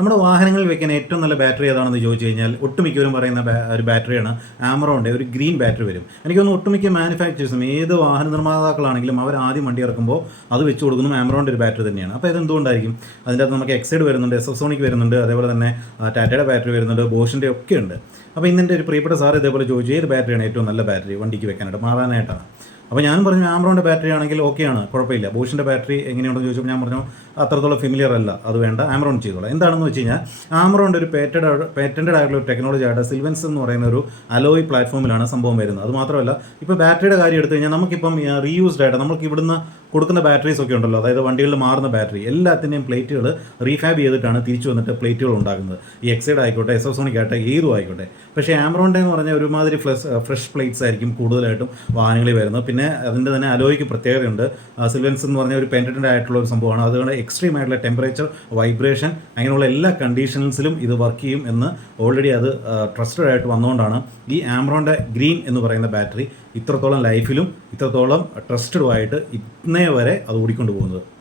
നമ്മുടെ വാഹനങ്ങളിൽ വെക്കുന്ന ഏറ്റവും നല്ല ബാറ്ററി ഏതാണെന്ന് ചോദിച്ചു കഴിഞ്ഞാൽ ഒട്ടുമിക്കവരും പറയുന്ന ഒരു ബാറ്ററിയാണ് ആമറോണിന്റെ ഒരു ഗ്രീൻ ബാറ്ററി വരും. എനിക്കൊന്ന് ഒട്ടുമിക്ക മാനുഫാക്ചേഴ്സും ഏത് വാഹന നിർമ്മാതാക്കളാണെങ്കിലും അവർ ആദ്യം വണ്ടി ഇറക്കുമ്പോൾ അത് വെച്ച് കൊടുക്കുന്നത് ആമറോണിന്റെ ഒരു ബാറ്ററി തന്നെയാണ്. അപ്പോൾ ഇതെന്തുകൊണ്ടായിരിക്കും? അതിന്റെ അകത്ത് നമുക്ക് എക്സൈഡ് വരുന്നുണ്ട് എസ് എഫ് സോണിക് വരുന്നുണ്ട് അതേപോലെ തന്നെ ടാറ്റയുടെ ബാറ്ററി വരുന്നുണ്ട് ബോഷിന്റെ ഒക്കെ ഉണ്ട്. അപ്പോൾ ഇന്നെന്റെ ഒരു പ്രിയപ്പെട്ട സാർ ഇതേപോലെ ചോദിച്ചു ഏത് ബാറ്ററിയാണ് ഏറ്റവും നല്ല ബാറ്ററി വണ്ടിക്ക് വെക്കാനായിട്ട് മാറാനായിട്ടാണ്? അപ്പോൾ ഞാൻ പറഞ്ഞു ആമറോന്റെ ബാറ്ററി ആണെങ്കിൽ ഓക്കെയാണ് കുഴപ്പമില്ല. ബോഷിന്റെ ബാറ്ററി എങ്ങനെയുണ്ടെന്ന് ചോദിച്ചപ്പോൾ ഞാൻ പറഞ്ഞു അത്രത്തോളം ഫെമിലിയർ അല്ല അത് വേണ്ട ആമറോൺ ചെയ്തോളാം. എന്താണെന്ന് വെച്ച് കഴിഞ്ഞാൽ ആമറോന്റെ ഒരു പേറ്റഡ് പേറ്റന്റഡ് ആയിട്ടുള്ള ഒരു ടെക്നോളജി ആയിട്ട് സിൽവൻസ് എന്ന് പറയുന്ന ഒരു അലോയ് പ്ലാറ്റ്ഫോമിലാണ് സംഭവം വരുന്നത്. അത് മാത്രമല്ല ഇപ്പോൾ ബാറ്ററിയുടെ കാര്യം എടുത്തു കഴിഞ്ഞാൽ നമുക്കിപ്പം റീയൂസ്ഡ് ആയിട്ട് നമുക്ക് ഇവിടുന്ന് കൊടുക്കുന്ന ബാറ്ററീസ് ഒക്കെ ഉണ്ടല്ലോ. അതായത് വണ്ടികളിൽ മാറുന്ന ബാറ്ററി എല്ലാത്തിന്റെയും പ്ലേറ്റുകൾ റീഫാബ് ചെയ്തിട്ടാണ് തിരിച്ചു വന്നിട്ട് പ്ലേറ്റുകൾ ഉണ്ടാക്കുന്നത്. ഈ എക്സൈഡ് ആയിക്കോട്ടെ എസ് സോണിക് ആയിട്ട് ഏതും ആയിക്കോട്ടെ. പക്ഷേ ആമറോണിന്റെ എന്ന് പറഞ്ഞാൽ ഒരുമാതിരി ഫ്ലസ് ഫ്രഷ് പ്ലേറ്റ്സ് ആയിരിക്കും കൂടുതലായിട്ടും വാഹനങ്ങളിൽ വരുന്നത്. പിന്നെ അതിന്റെ തന്നെ അലോയ്ക്ക് പ്രത്യേകതയുണ്ട്. സിൽവൻസ് എന്ന് പറഞ്ഞാൽ ഒരു പെന്റഡ് ആയിട്ടുള്ള ഒരു സംഭവമാണ്. അതുകൊണ്ട് എക്സ്ട്രീം ആയിട്ടുള്ള ടെമ്പറേച്ചർ വൈബ്രേഷൻ അങ്ങനെയുള്ള എല്ലാ കണ്ടീഷൻസിലും ഇത് വർക്ക് ചെയ്യും എന്ന് ഓൾറെഡി അത് ട്രസ്റ്റഡ് ആയിട്ട് വന്നുകൊണ്ടാണ് ഈ ആമറോണിന്റെ ഗ്രീൻ എന്ന് പറയുന്ന ബാറ്ററി ഇത്രത്തോളം ലൈഫിലും ഇത്രത്തോളം ട്രസ്റ്റഡുമായിട്ട് ഇന്നേ വരെ അത് ഓടിക്കൊണ്ട് പോകുന്നത്.